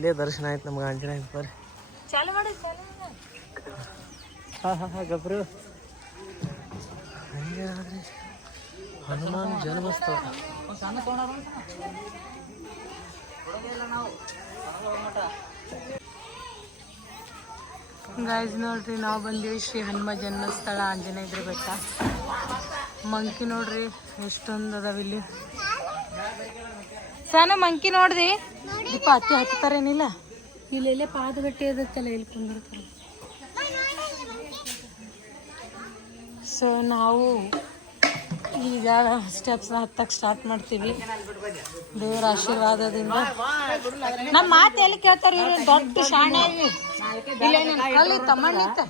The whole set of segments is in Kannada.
ಇಲ್ಲೇ ದರ್ಶನ ಆಯ್ತು ನಮ್ಗೆ ಆಂಜನೇಯ ಬರ್ರಿ. ಚಾಲು ಮಾಡಿ ಹಾ ಗಬ್ರು ಹಂಗೆ ಆದ್ರಿ ಹನುಮಾನ್ ಜನ್ಮಸ್ಥಳ. ಗಾಯ್ಸ್ ನೋಡ್ರಿ ನಾವು ಬಂದೀವಿ ಶ್ರೀ ಹನುಮ ಜನ್ಮಸ್ಥಳ ಆಂಜನೇಯದ್ರ ಬೆಟ್ಟ. ಮಂಕಿ ನೋಡ್ರಿ ಎಷ್ಟೊಂದು ಅದಾವ ಇಲ್ಲಿ. ಸಣ್ಣ ಮಂಕಿ ನೋಡ್ರಿ ದೀಪ ಹತ್ತಿ ಹತ್ತಾರೇನಿಲ್ಲ. ಇಲ್ಲೆಲ್ಲೇ ಪಾದಗಟ್ಟಿ ಅದತ್ತಲ್ಲ ಇಲ್ಲಿ ಕುಂದಿರ್ತಾರೆ. ಸೊ ನಾವು ಈಗ ಸ್ಟೆಪ್ಸ್ ಹತ್ತಕ್ಕೆ ಸ್ಟಾರ್ಟ್ ಮಾಡ್ತೀವಿ ದೇವರ ಆಶೀರ್ವಾದದಿಂದ. ನಮ್ಮ ಮಾತು ಎಲ್ಲಿ ಕೇಳ್ತಾರೆ ಇವ್ರು ದೊಡ್ಡ ಶಾಣೆ ಅಲ್ಲಿ ತಮ್ಮಣ್ಣಿತ್ತ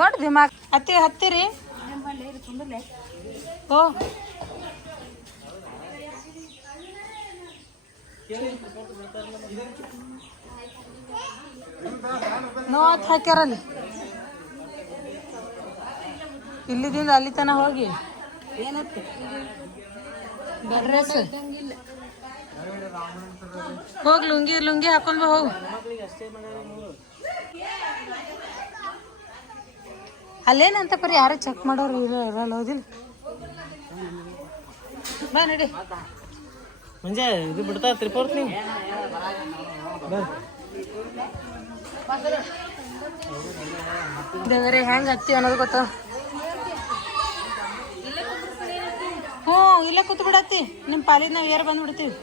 ದೊಡ್ಡ ದಿಮಾಕ್. ಹತ್ತಿರಿ ಓ ನೋಟ್ ಹಾಕ್ಯಾರಲ್ಲಿ ಇಲ್ಲಿದಿಂದ ಅಲ್ಲಿ ತನ ಹೋಗಿ ಡ್ರೆಸ್ ಹೋಗಿ ಲುಂಗಿ ಹಾಕೊಂಡ್ ಹೋಗು. ಅಲ್ಲೇನಂತ ಪರಿ ಯಾರು ಚೆಕ್ ಮಾಡೋರು ಇರಲ್ಲ ಹೋದಿಲ್ಲ. ಬಾ ನಡಿ ಮುಂಜೆ ಇದು ಬಿಡ್ತಾ ತ್ರಿಪೋರ್ತ್ ನೀವು ದೇವರೇ ಹೆಂಗ್ ಹತ್ತಿ ಅನ್ನೋದು ಗೊತ್ತ. ಇಲ್ಲೇ ಕೂತ್ ಬಿಡತ್ತಿ ನಿಮ್ ಪಾಲಿದ್ ನಾವ್ ಏರ್ ಬಂದ್ಬಿಡ್ತೀವಿ.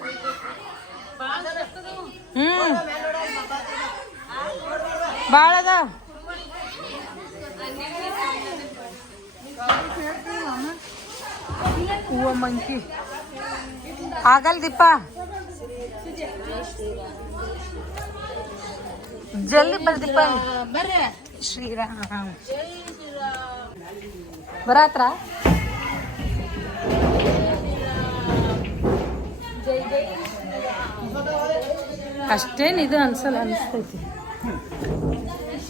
ಬಾಳ ಅದ ಹೂವ ಮಂಕಿ ಆಗಲ್ ದೀಪ ಜಲ್ದಿ ಬರ್ದಿಪ್ಪ. ಬರ್ರಿ ಶ್ರೀರಾಮ್ ಬರಾತ್ರ ಅಷ್ಟೇನ್ ಇದು ಅನ್ಸಲ್ಲ ಅನಿಸ್ತೈತಿ.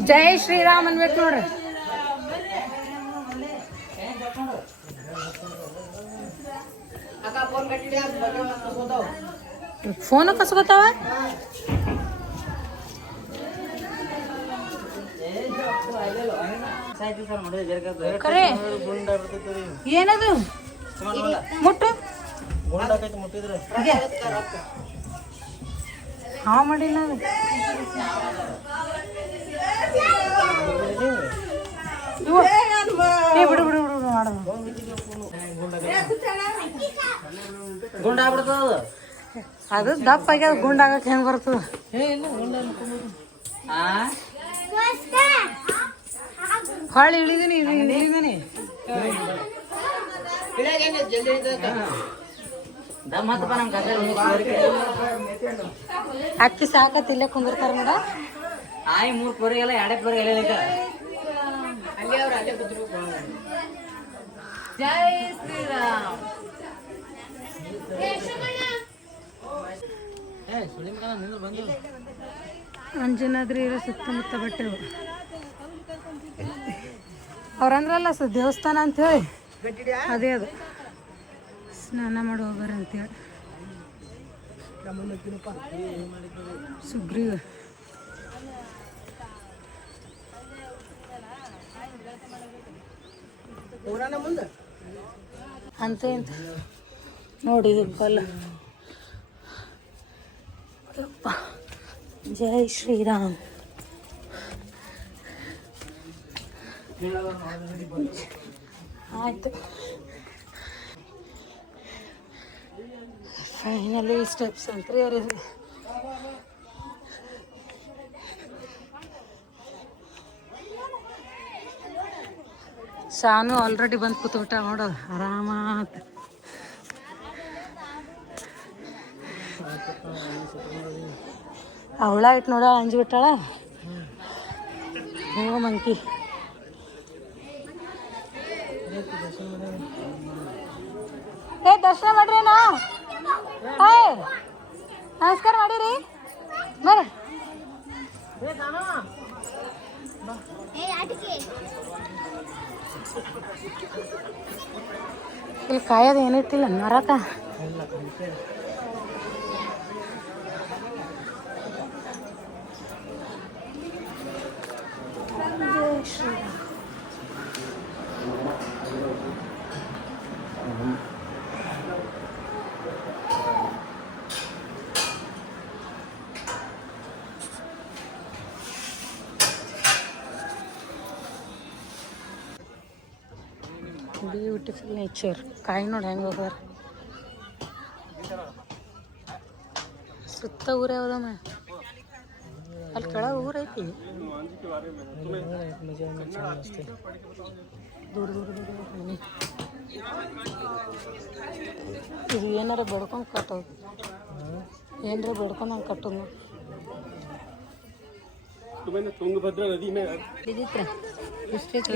ಜೈ ಶ್ರೀರಾಮ್ ಅನ್ಬೇಕು ನೋಡ್ರಿ. ಫೋನ್ ಕಸ್ಕೊತಾವ ಏನದು ಮುಟ್ಟು ಹಾ ಮಾಡಿಲ್ಲ ಬಿಡು ಬಿಡು ಬಿಡು ಮಾಡೋದು ಅದು ದಪ್ಪ ಆಗ್ಯದ ಗುಂಡಾಗಕ್ಕೆ ಹೆಂಗ್ ಬರ್ತದ. ಹೊಳ್ಳಿ ಇಳಿದೀನಿ ಅಕ್ಕಿ ಸಾಕತ್ ಇಲ್ಲೇ ಕುಂದಿರ್ತಾರ ನೋಡ. ಆಯ್ 3 ಪೋರಿಗೆಲ್ಲ 2 ಪೋರಿಗೆಲ್ಲ ಜೈ ಶ್ರೀರಾಮ್. ಅಂಜನಾದ್ರಿ ಇರೋ ಸುತ್ತಮುತ್ತ ಬಟ್ಟೆವು ಅವ್ರಂದ್ರಲ್ಲ ದೇವಸ್ಥಾನ ಅಂತ ಹೇಳಿ ಅದೇ ಅದು ಸ್ನಾನ ಮಾಡಿ ಹೋಗ್ಬಾರ ಅಂತೇಳಿ ಸುಗ್ರೀವ ಅಂತ ಎಂತ ನೋಡಿ ಕಲ್ಲ. ಜೈ ಶ್ರೀರಾಮ್. ಆಯ್ತು ಫೈನಲಿ ಸ್ಟೆಪ್ಸ್ ಅಂತ ಏರಿದ್ವಿ. ಶಾನು ಆಲ್ರೆಡಿ ಬಂದು ಕೂತ್ಬಿಟ್ಟ ನೋಡೋದು ಆರಾಮಾತ. ಅವಳ ಇಟ್ಟು ನೋಡ ಅಂಜಿ ಬಿಟ್ಟಾಳ. ಹ್ಞೂ ಮಂಕಿ ದರ್ಶನ ಮಾಡ್ರಿ ನಾ ನಮಸ್ಕಾರ ಮಾಡಿರಿ ಬರ್ರಿ. ಇಲ್ಲಿ ಕಾಯೋದು ಏನಿಟ್ಟಿಲ್ಲ ಮರಕ ಬ್ಯೂಟಿಫುಲ್ ನೇಚರ್. ಕಾಯಿ ನೋಡಿ ಹೆಂಗೆ ಹೋಗ್ಯಾರ. ಸುತ್ತ ಊರ ಯಾವ್ದಮ್ಮ ಅಲ್ಲಿ ಕೆಳಗೆ ಊರ ಐತಿ. ದೂರ ದೂರ ದೂರ ಮನೆ. ಇದು ಏನಾರ ಬೆಡ್ಕೊಂಡು ಕಟ್ಟೋದು, ಏನಾರ ಬೆಡ್ಕೊಂಡು ಹಂಗೆ ಕಟ್ಟೋದು.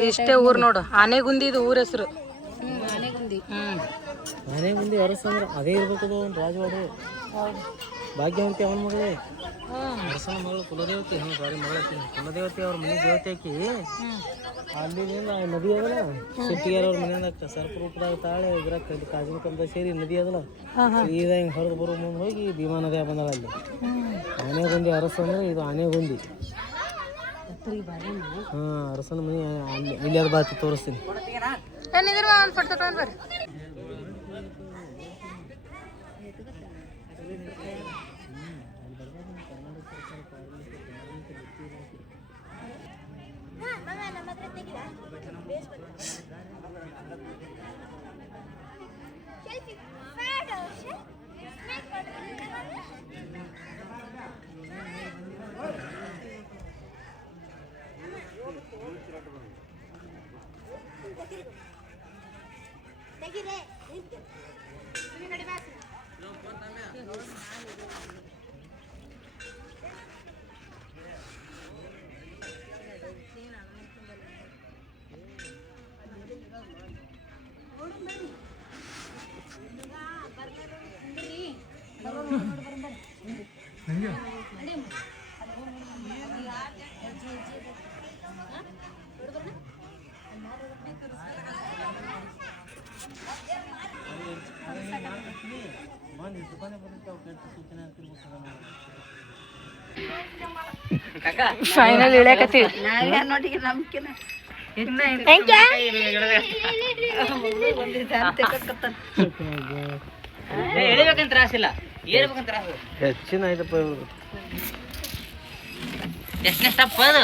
ಇಷ್ಟೇ ಊರು ನೋಡು. ಆನೆಗುಂದಿ ಇದು ಊರ ಹೆಸರು. ಆನೆಗುಂದಿ ಅರಸ ಅಂದ್ರೆ ಅದೇ ಇರ್ಬೇಕದು ರಾಜವಾಡಿ. ಭಾಗ್ಯವಂತಿ ಅವನ ಮಗಳೇ, ಅರಸನ ಮಗಳು ಕುಲದೇವತಿ. ಸಾರಿ ಮಗಳಾಕಿ ಕುಲದೇವತಿ. ಅವ್ರ ಮನೆ ದೇವತೆ ಆಕಿ. ಅಲ್ಲಿಂದ ನದಿ ಅದಲ್ಲ, ಸಿಟ್ಟಿಗೆರ ಅವ್ರ ಮನೆಯಿಂದ ಸರ್ಪ ರೂಪದಾಗ ತಾಳೆ ಇದ್ರ ಕಾಜಿನ ಕಂಬ ಸೇರಿ ನದಿ ಅದಲ್ಲ, ಸೀದಾ ಹಿಂಗೆ ಹೊರದು ಬರೋ ಮುಂದೆ ಹೋಗಿ ಭೀಮಾ ನದಿ ಬಂದಳ. ಅಲ್ಲಿ ಆನೆಗುಂದಿ ಅರಸ ಅಂದ್ರೆ ಇದು ಆನೆಗುಂದಿ. ಅರಸನ ಮನೆ ಅಲ್ಲಿ ಇಲ್ಲಿ ಅದು ಬಾತಿ ತೋರಿಸ್ತೀನಿ. ಫೈನಲ್ ಇಳ್ಯಾಕತ್ತೀವಿ. ಎಳಿಬೇಕಂತ ತ್ರಾಸಿಲ್ಲ, ಏರ್ಬೇಕಂತ ತ್ರಾಸು ಹೆಚ್ಚಿನ ಆಯ್ತಪ್ಪ. ಇವ್ರು ಎಷ್ಟನೇ ಸ್ಟೆಪ್ ಅದು?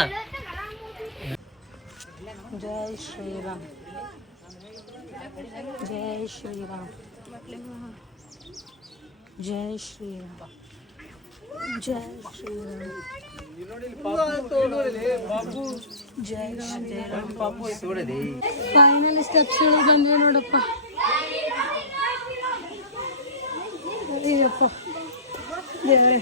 ಜೈ ಶ್ರೀರಾಮ್, ಜೈ ಶ್ರೀರಾಮ್, ಜೈ ಶ್ರೀರಾಮ್, ಜೈ ಶ್ರೀರಾಮ್, ಜೈ ಶ್ರೀರಾಮ್. ಫೈನಲ್ ಸ್ಟೆಪ್ಸ್ ಇಳಿದು ಬಂದ್ವಿ ನೋಡಪ್ಪ. ಅಯ್ಯಪ್ಪ ದೇವರೇ.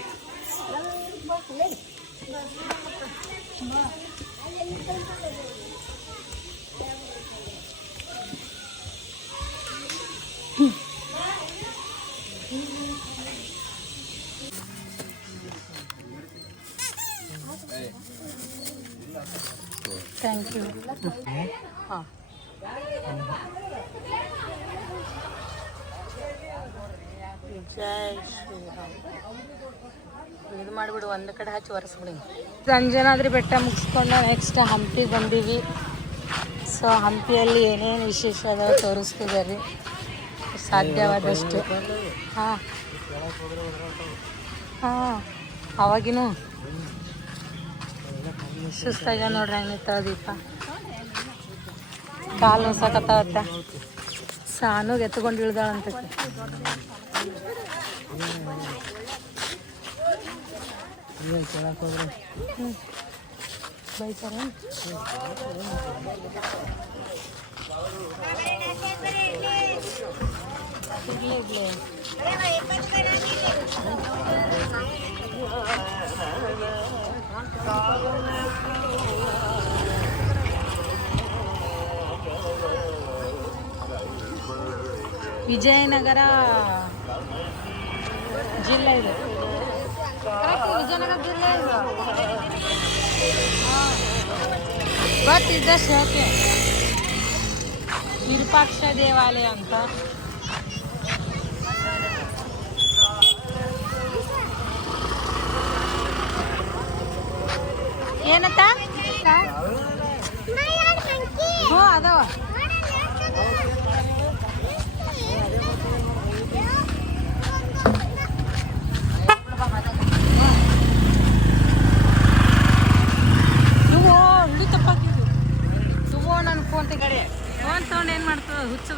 Thank you. ಹಾಂ ಜೈ ಶ್ರೀರಾಮ್. ಇದು ಮಾಡಿಬಿಡು, ಒಂದು ಕಡೆ ಹಚ್ಚಿ ಒರೆಸ್ಬಿಡಿ. ಅಂಜನಾದ್ರಿ ಬೆಟ್ಟ ಮುಗಿಸ್ಕೊಂಡು ನೆಕ್ಸ್ಟ್ ಹಂಪಿಗೆ ಬಂದೀವಿ. ಸೊ ಹಂಪಿಯಲ್ಲಿ ಏನೇನು ವಿಶೇಷ ಅದಾವ ತೋರಿಸ್ತಿದೆ ರೀ ಸಾಧ್ಯವಾದಷ್ಟು. ಹಾಂ ಹಾಂ ಅವಾಗಿನೂ ಸುಸ್ತಾಗ ನೋಡ್ರಿ ಹೆಂಗೆ ನಿಂತಾವ ದೀಪ. ಕಾಲು ಹೊಸಕತ್ತಾವತ್ತ. ಸಾನುಗೆ ಎತ್ಕೊಂಡು ಇಳ್ದಾಳಂತ. ಬೈತಾರ ಇರ್ಲಿ ಇರ್ಲಿ. ವಿಜಯನಗರ ಜಿಲ್ಲೆ ಇದೆ. ವಿಜಯನಗರ ಜಿಲ್ಲೆ ಇದೆ. ಗೊತ್ತಿದ್ದಷ್ಟು ಹೇಳ್ತೆ. ವಿರೂಪಾಕ್ಷ ದೇವಾಲಯ ಅಂತ. ಏನತ್ತ? ಹ್ಞೂ ಅದಾವ. ಫೋನ್ ತಗೊಂಡು ಏನು ಮಾಡ್ತದ ಹುಚ್ಚ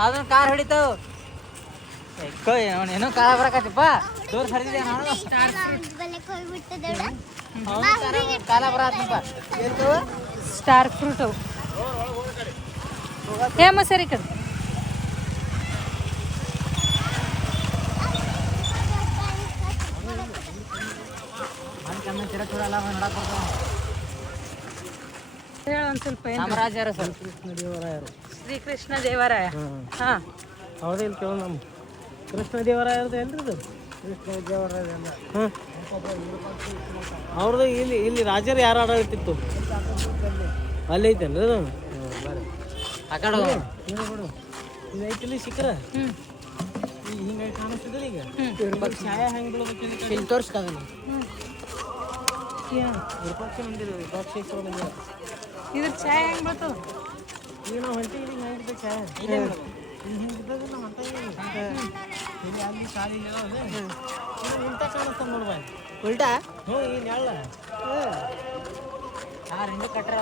ಅದನ್ನ ಕಾರ್ ಹೊಡಿತಾವ ಏನೋ ಕಾಲ ಬರಕತ್ತಿಪ್ಪ ದೂರ ಹರಿದಿದೆ ಕಾಲ ಬರತ್ತಪ್ಪ ಸ್ಟಾರ್ ಫ್ರೂಟ್ ಅವು ಏಮ್ಮ ಸರಿ ಕಡೆ ಹೇಳ ಒಂದ್ ಸ್ವಲ್ಪ ಚಾಮರಾಜರ ಶ್ರೀಕೃಷ್ಣ ದೇವರಾಯ ಹಾ ಹೌದೇ ಇಲ್ಲಿ ಕೇಳೋ ನಮ್ಮ ಕೃಷ್ಣ ದೇವರಾಯರ್ದು ಎಲ್ರಿ ಇದು ಕೃಷ್ಣ ದೇವರಾಯ ಹಾಂ ಅವ್ರದ್ದು ಇಲ್ಲಿ ರಾಜರು ಯಾರು ಆಡಳಿತಿತ್ತು ಅಲ್ಲಿ ಐತೇನ್ರಿ ಅದು ಆ ಕಡೆ ಬಿಡು ಇದು ಐತಿಲ್ಲಿ ಶಿಖರ ಹಿಂಗೆ ಕಾಣಿಸ್ತಿದ್ರಿ ಈಗ ಛಾಯಾ ಹೆಂಗೆ ಬೀಳ್ಬೇಕು ಇಲ್ಲಿ ತೋರಿಸ್ಕಾಗಲ್ಲ ವಿರೂಪಾಕ್ಷ ಮಂದಿರ ವಿರೂಪಾಕ್ಷೇಶ್ವರ ಮಂದಿರ ಇದ್ರ ಛಾಯೆ ಹೆಂಗ್ ಬರ್ತದ ಈಗ ನಾವು ಹೊಂಟಿವಿ ಈಗ ಹೆಂಗಿದ್ದ ಛಾಯೆ ಹಿಂಗಿದ್ದಾಗ ನಾವು ಹೊಂಟ ಈಗ ಅಲ್ಲಿ ಶಾಲೆ ಇಂಥ ಕಾಣಿಸ್ತಾನೆ ನೋಡ್ಬಾ ಉಲ್ಟಾ ಹ್ಞೂ ಈ ನೆಳ್ಳ ರಿಂಡು ಕಟ್ಟರ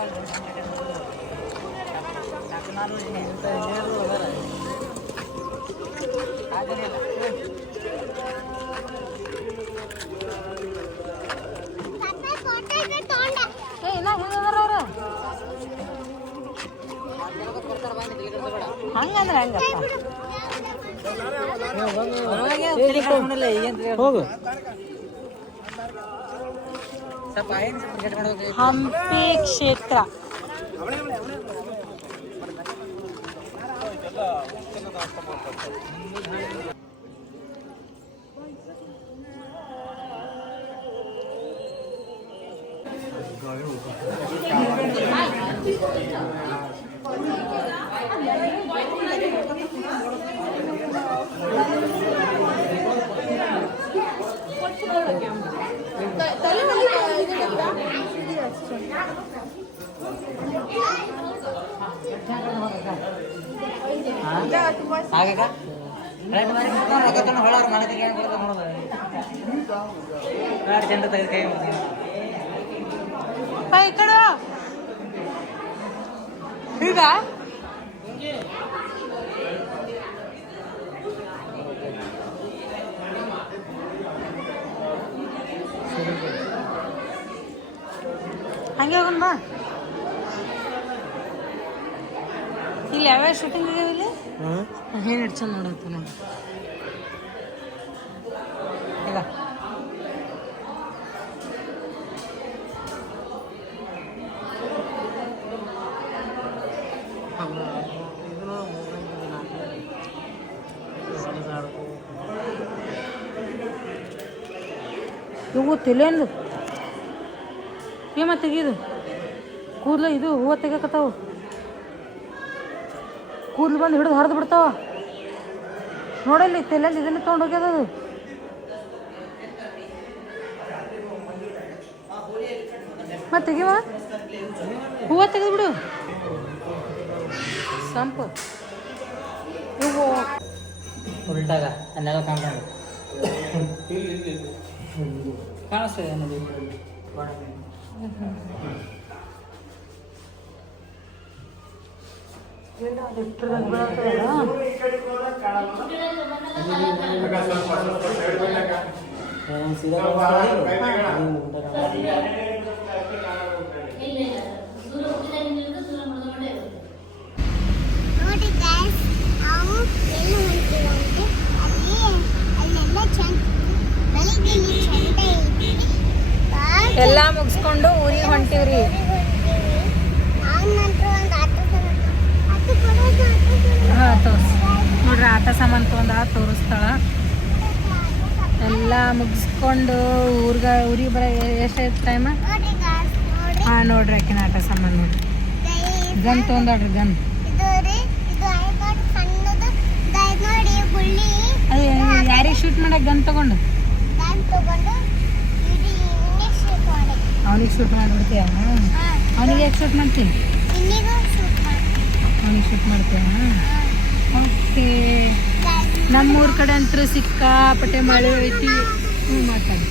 ಹಂಗಂದ್ರೆ ಹೆಂಗಪ್ಪ ಹೋಗು ಹಂಪಿ ಕ್ಷೇತ್ರ ಹಾಗ ಚಂದ ತೆಗೆದು ಕೈ ಈ ಕಡೆ ಈಗ ಹಂಗೆ ಹೋಗೋಣ ಬಾ ಇಲ್ಲಿ ಯಾವ್ಯಾವ ಶೂಟಿಂಗ್ ಆಗ್ಯಾವ ಇಲ್ಲಿ ಏನು ಚಂದ ನೋಡತ್ತ ನೋಡಿ ಈಗ ಇವು ತಿಳಿಯಂದು ಏಮ ತೆಗೀದು ಕೂದಲು ಇದು ಹೂವು ತೆಗಕತ್ತಾವು ಕೂದಲು ಬಂದು ಹಿಡಿದು ಹರಿದು ಬಿಡ್ತಾವ ನೋಡಲ್ಲಿ ತೆಲೆಯಲ್ಲಿ ಇದನ್ನು ತೊಗೊಂಡು ಹೋಗ್ಯದ ಅದು ಮತ್ತೆ ತೆಗಿವ ಹೂವು ತೆಗೆದು ಬಿಡು ಸಂಪು ಇವು ಉಲ್ಟಾಗ ಅನ್ನೆಲ್ಲ ಕಾಣ್ಕೊಂಡು ಕಾಣಿಸ್ತದೆ ಅನ್ನೋದು ನೋಡಿ ಗಾಯ್ಸ್ ನಾವು ಎಲ್ಲಿ ಹೊಂಟಿವಂತೆ ಅಲ್ಲೆಲ್ಲ ಚಂದ ಬೆಳಿಗ್ಗೆ ಚಂದ ಐತಿ ಎಲ್ಲ ಮುಗಿಸ್ಕೊಂಡು ಊರಿಗೆ ಹೊಂಟಿವ್ರಿ ನಾವು ನಂತರ ಒಂದು ಆಟೋ ಕೊಡೋದು ಹಾಂ ತೋರಿಸ್ ನೋಡ್ರಿ ಆಟ ಸಾಮಾನು ತೊಗೊಂಡ ತೋರಿಸ್ತಾಳ ಎಲ್ಲ ಮುಗಿಸ್ಕೊಂಡು ಊರಿಗೆ ಬರ ಎಷ್ಟಾಯ್ತು ಟೈಮ ನೋಡಿ ಗಾಯ್ಸ್ ನೋಡಿ ಹಾಂ ನೋಡ್ರಿ ಆಕಿನ ಆಟ ಸಾಮಾನು ನೋಡ್ರಿ ಗನ್ ತೊಗೊಂಡಾಡ್ರಿ ಗನ್ ಇದು ರೀ ಇದು ಐಕಾರ್ಡ್ ಸಣ್ಣದು ಇದು ನೋಡಿ ಗುಳ್ಳಿ ಅದು ಯಾರಿಗೆ ಶೂಟ್ ಮಾಡಕ್ಕೆ ಗನ್ ತೊಗೊಂಡು ನಾನು ತಗೊಂಡು ಇದು ಇಂಗ್ಲಿಷ್ ಮಾಡಿ ಅವನಿಗೆ ಶೂಟ್ ಮಾಡಿಬಿಡ್ತೀಯ ಅವನಿಗೆ ಯಾಕೆ ಶೂಟ್ ಮಾಡ್ತೀನಿ ಇನ್ನಿಗೂ ಶೂಟ್ ಮಾಡಿ ಅವನಿಗೆ ಶೂಟ್ ಮಾಡ್ತೀಯ ಓಕೆ ನಮ್ಮೂರ ಕಡೆ ಅಂತೂ ಸಿಕ್ಕಾಪಟ್ಟೆ ಮಳೆ ಐತಿ ಮಾತಾಡಿ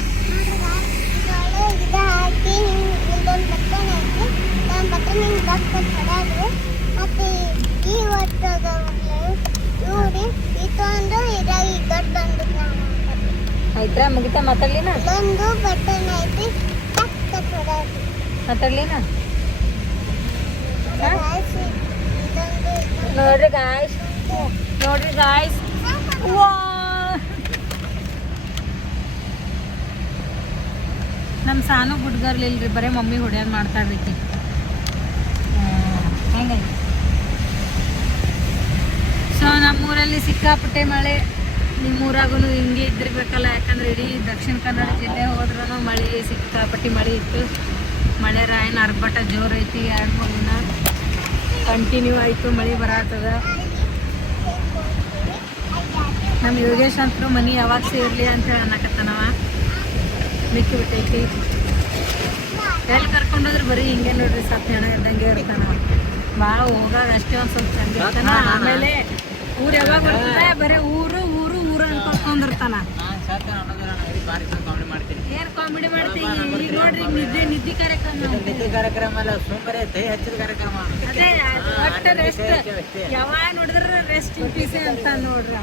ಇದು ಹಾಕಿ ಇಲ್ಲೊಂದು ಬಟನ್ ಐತಿ ಒಂದು ಬಟನ್ ಹಿಂಗೆ ದಪ್ಪ ಹೊಡೋದು ಮತ್ತು ಮತ್ತೆ ಈ ವರ್ಷದ ನೋಡಿ ಇದೊಂದು ಇದಾಗಿ ದೊಡ್ಡೊಂದು ಆಯ್ತಾ ಮುಗಿತಾ ಮಾತಾಡ್ಲಿನ ಇಲ್ಲೊಂದು ಬಟನ್ ಐತಿ ಟಕ್ ಟಕ್ ಹೊಡೆಯೋದು. ಮಾತಾಡ್ಲಿನ Guys, ಇದೊಂದು ನೋಡ್ರಿ ಗಾಯ್ಸ್ ವಾ ನಮ್ಮ ಸಾನು ಗುಡ್ಗರ್ಲಿಲ್ರಿ ಬರೀ ಮಮ್ಮಿ ಹೊಡ್ಯೋದು ಮಾಡ್ತಾಳ್ರಿ ಹೆಂಗೈತಿ. ಸೊ ನಮ್ಮೂರಲ್ಲಿ ಸಿಕ್ಕಾಪಟ್ಟೆ ಮಳೆ, ನಿಮ್ಮೂರಾಗೂ ಹಿಂಗೆ ಇದ್ದಿರ್ಬೇಕಲ್ಲ, ಯಾಕಂದ್ರೆ ಇಡೀ ದಕ್ಷಿಣ ಕನ್ನಡ ಜಿಲ್ಲೆ ಹೋದ್ರೂ ಮಳೆ ಸಿಕ್ಕಾಪಟ್ಟೆ ಮಳೆ ಇತ್ತು. ಮಳೆ ರಾಯನ ಅರ್ಬಟ ಜೋರು ಐತಿ. 2-3 ದಿನ ಕಂಟಿನ್ಯೂ ಆಯಿತು ಮಳೆ ಬರತ್ತದ. ನಮ್ಮ ಯೋಗೇಶ್ ಅಂತೂ ಮನೆ ಯಾವಾಗ ಸೇರ್ಲಿ ಅಂತೇಳಿ ಅನ್ನಕತ್ತನವ. ಮಿಕ್ಕಿ ಬಿಟ್ಟೈತಿ. ಎಲ್ಲಿ ಕರ್ಕೊಂಡೋದ್ರೆ ಬರೀ ಹಿಂಗೆ ನೋಡ್ರಿ ಸತ್ ಹೆಣ ಇದ್ದಂಗೆ ಇರ್ತಾನವ. ಭಾಳ ಹೋಗಾಗ ಅಷ್ಟೇ ಒಂದು ಸ್ವಲ್ಪ ಚಂದ ಇರ್ತಾನ. ಆಮೇಲೆ ಊರು ಯಾವಾಗ ಬರ್ತದೆ ಬರೀ ಊರು ಊರು ಊರು ಅನ್ಕೊಂಡ್ಕೊಂಡಿರ್ತಾನ. ಏನ್ ಕಾಮಿಡಿ ಮಾಡ್ತೀವಿ ಈಗ ನೋಡ್ರಿ. ನಿದ್ದೆ ಕಾರ್ಯಕ್ರಮ ಅಲ್ಲ ಸೋಮವಾರ ದೈ ಹಚ್ಚಿದ ಕಾರ್ಯಕ್ರಮ. ಅದೇ ಒಟ್ಟ ರೆಸ್ಟ್ ಯಾವಾಗ ನೋಡಿದ್ರ ರೆಸ್ಟ್ ಪೀಸೆ ಅಂತ ನೋಡ್ರಿ.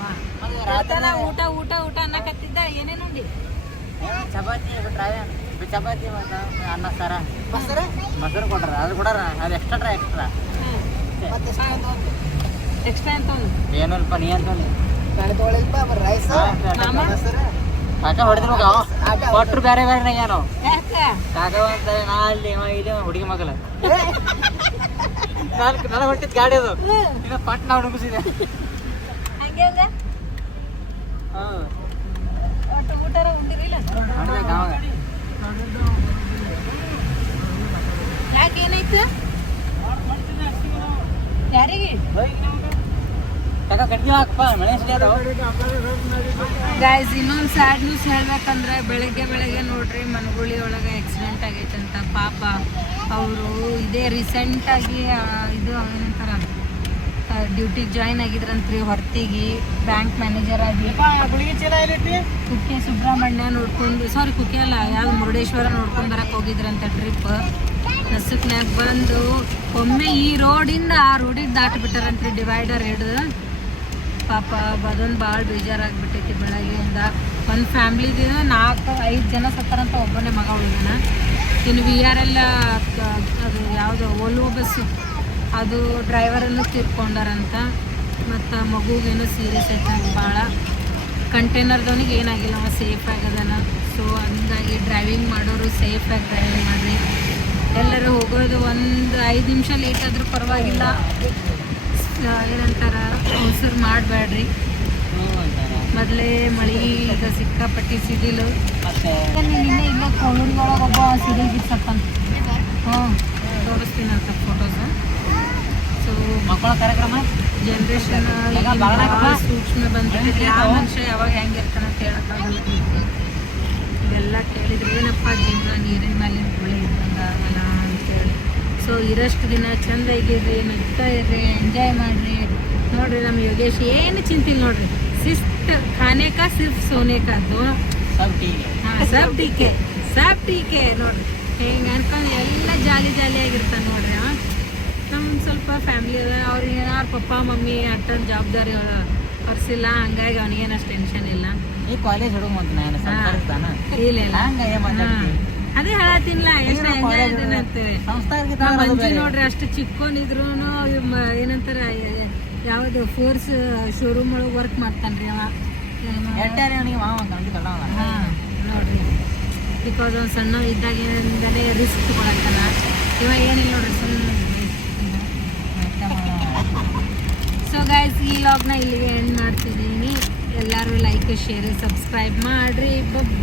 ಅವ ಊಟ ಊಟ ಊಟ ಅನ್ನಕತ್ತಿದ್ದ. ಏನೇನು ನೋಡಿ ಚಪಾತಿ ಚಪಾತಿ ಅನ್ನ ಸಾರ ಮೊಸರು ಕೊಟ್ರ ಅದು ಕೊಡಾರ ಅದು ಎಕ್ಸ್ಟ್ರಾ ಎಕ್ಸ್ಟ್ರಾ ಅಂತ ಏನಲ್ಪ ನೀ ಅಂತ ಕಾಕ ಹೊಡೆದಿರ್ಬೇಕು. ಕೊಟ್ರು ಬೇರೆ ಬೇರೆ ಏನೋ ಕಾಕ ಅಂತ ನಾ ಅಲ್ಲಿ ಇಲ್ಲಿ ಹುಡುಗಿ ಮಗಲ ನನಗೆ ಹೊಟ್ಟಿದ್ ಗಾಡಿ ಅದು ಇನ್ನ ಪಟ್ ನಾವು ನುಗ್ಗಿಸಿದೆ. ಹಂಗೆ ಊಟಾರ ಉಂಡಿರಿಲ್ಲ ಯಾಕೆ ಏನಾಯ್ತು ಯಾರಿಗೆ ಗಾಯ್ಸ್ ಇನ್ನೊಂದು ಸ್ಯಾಡ್ ನ್ಯೂಸ್ ಹೇಳ್ಬೇಕಂದ್ರೆ ಬೆಳಗ್ಗೆ ನೋಡ್ರಿ ಮನಗುಳಿ ಒಳಗೆ ಆಕ್ಸಿಡೆಂಟ್ ಆಗೈತೆ ಅಂತ. ಪಾಪ ಅವರು ಇದೇ ರೀಸೆಂಟಾಗಿ ಇದು ಏನಂತಾರ ಡ್ಯೂಟಿಗೆ ಜಾಯಿನ್ ಆಗಿದ್ರಂತ್ರಿ ಹೊರತಿಗೆ ಬ್ಯಾಂಕ್ ಮ್ಯಾನೇಜರ್ ಆಗಿ. ಕುಕ್ಕೆ ಸುಬ್ರಹ್ಮಣ್ಯ ಕುಕ್ಕೆ ಅಲ್ಲ ಯಾವ್ದು ಮುರುಡೇಶ್ವರ ನೋಡ್ಕೊಂಡು ಬರಕ್ಕೆ ಹೋಗಿದ್ರಂತ ಟ್ರಿಪ್. ನಸುಕ್ನಾಗ ಬಂದು ಒಮ್ಮೆ ಈ ರೋಡಿಂದ ಆ ರೋಡಿಗೆ ದಾಟಿಬಿಟ್ಟಾರಂತ್ರಿ ಡಿವೈಡರ್ ಹಿಡ್ದು. ಪಾಪ ಅದೊಂದು ಭಾಳ ಬೇಜಾರಾಗಿಬಿಟ್ಟೈತಿ. ಬೆಳಗ್ಗೆಯಿಂದ ಒಂದು ಫ್ಯಾಮ್ಲಿದ 4-5 ಜನ ಸತ್ತಾರಂತ, ಒಬ್ಬನೇ ಮಗ ಉಳಿದಾನ. ಇನ್ನು VRL ಅದು ಯಾವುದು ಓಲ್ವೋ ಬಸ್ಸು ಅದು ಡ್ರೈವರನ್ನು ತೀರ್ಕೊಂಡಾರಂತ. ಮತ್ತು ಮಗುಗೇನು ಸೀರಿಯಸ್ ಐತೆ ಭಾಳ. ಕಂಟೈನರ್ದವನಿಗೆ ಏನಾಗಿಲ್ಲ, ಅವ ಸೇಫ್ ಆಗದಾನ. ಸೊ ಹಂಗಾಗಿ ಡ್ರೈವಿಂಗ್ ಮಾಡೋರು ಸೇಫಾಗಿ ಡ್ರೈವಿಂಗ್ ಮಾಡಿರಿ. ಎಲ್ಲರೂ ಹೋಗೋದು 1-5 ನಿಮಿಷ ಲೇಟ್ ಆದರೂ ಪರವಾಗಿಲ್ಲ, ಏನಂತಾರ ಅವಸರು ಮಾಡಬೇಡ್ರಿ. ಮೊದಲೇ ಮಳೆ ಈಗ ಸಿಕ್ಕಾಪಟ್ಟಿ ಸಿಡಿಲು. ನಿನ್ನೆ ಇಲ್ಲ ಕೋಳೂರಿನೊಳಗೆ ಒಬ್ಬ ಸಿಡಿಲು ಬಿಡ್ಸಕ್ಕಂತ ತೋರಿಸ್ತೀನಂತ ಫೋಟೋಸ್. ಸೊ ಮಕ್ಕಳ ಕಾರ್ಯಕ್ರಮ ಜನ್ರೇಷನ್ ಸೂಕ್ಷ್ಮ ಬಂದ್ಬಿಟ್ಟಿದ್ರೆ ಯಾವ ಮನುಷ್ಯ ಯಾವಾಗ ಹೆಂಗಿರ್ತಾನೆ ಅಂತ ಹೇಳಕ್ಕಾಗಲ್ಲ. ಇವೆಲ್ಲ ಕೇಳಿದ್ರೆ ಏನಪ್ಪ ಜೀವನ ನೀರಿನ ಮೇಲೆ ಹೊಳೆ ಇದ್ದಂಗೆ ಆಗಲ್ಲ ಅಂತೇಳಿ. ಸೊ ಇರಷ್ಟು ದಿನ ಚಂದ ಇಗಿರ್ರಿ, ನಗ್ತಾ ಇರ್ರಿ, ಎಂಜಾಯ್ ಮಾಡಿರಿ. ನೋಡ್ರಿ ನಮ್ಮ ಯೋಗೇಶ್ ಏನು ಚಿಂತಿಲ್ಲ ನೋಡ್ರಿ. ಶಿಸ್ತು ಖಾನೆ ಕಾ ಸಿರ್ಫ್ ಸೋನೆ ಕಾ ಸಬ್ ಟೀಕೆ ನೋಡ್ರಿ. ಹಿಂಗೆ ಅನ್ಕೊಂಡು ಎಲ್ಲ ಜಾಲಿಯಾಗಿರ್ತಾನೆ ನೋಡ್ರಿ. ನಮ್ಮ ಸ್ವಲ್ಪ ಫ್ಯಾಮ್ಲಿ ಅದ, ಅವ್ರಿಗೆ ಏನಾರು ಪಪ್ಪ ಮಮ್ಮಿ ಅಟ್ಟದ ಜವಾಬ್ದಾರಿ ಹೊರಿಸಿಲ್ಲ, ಹಂಗಾಗಿ ಅವನಿಗೇನು ಅಷ್ಟು ಟೆನ್ಷನ್ ಇಲ್ಲ. ಈ ಕಾಲೇಜ್ ಇಲ್ಲ ಅದೇ ಹೇಳತ್ತಿಲ್ಲ ಎಷ್ಟು ಎಂಜಾಯ್ ಅಂತೇಳಿ. ಮಂಜು ನೋಡ್ರಿ ಅಷ್ಟು ಚಿಕ್ಕೊಂಡಿದ್ರು ಏನಂತಾರ ಯಾವ್ದು ಫೋರ್ಸ್ ಶೋರೂಮ್ ಒಳಗೆ ವರ್ಕ್ ಮಾಡ್ತಾನ್ರಿ ಅವ. ನೋಡ್ರಿ ಬಿಕಾಸ್ ಅವ್ನು ಸಣ್ಣ ಇದ್ದಾಗಿಂದಲೇ ರಿಸ್ಕ್ ತಗೊಳತ್ತಾನ. ಇವಾಗ ಏನಿಲ್ಲ ನೋಡ್ರಿ ಸುಮ್ಮನೆ. ಸೊ ಗೈಸ್ ಈ ವ್ಲಾಗ್ನ ಇಲ್ಲಿಗೆ ಎಂಡ್ ಮಾಡ್ತಿದ್ದೀನಿ. ಎಲ್ಲರೂ ಲೈಕ್ ಶೇರ್ ಸಬ್ಸ್ಕ್ರೈಬ್ ಮಾಡಿರಿ.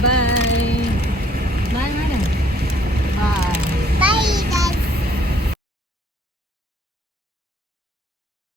ಬಾಯ್ ಬಾಯ್ ಮಾಡಿ ಬಾಯ್.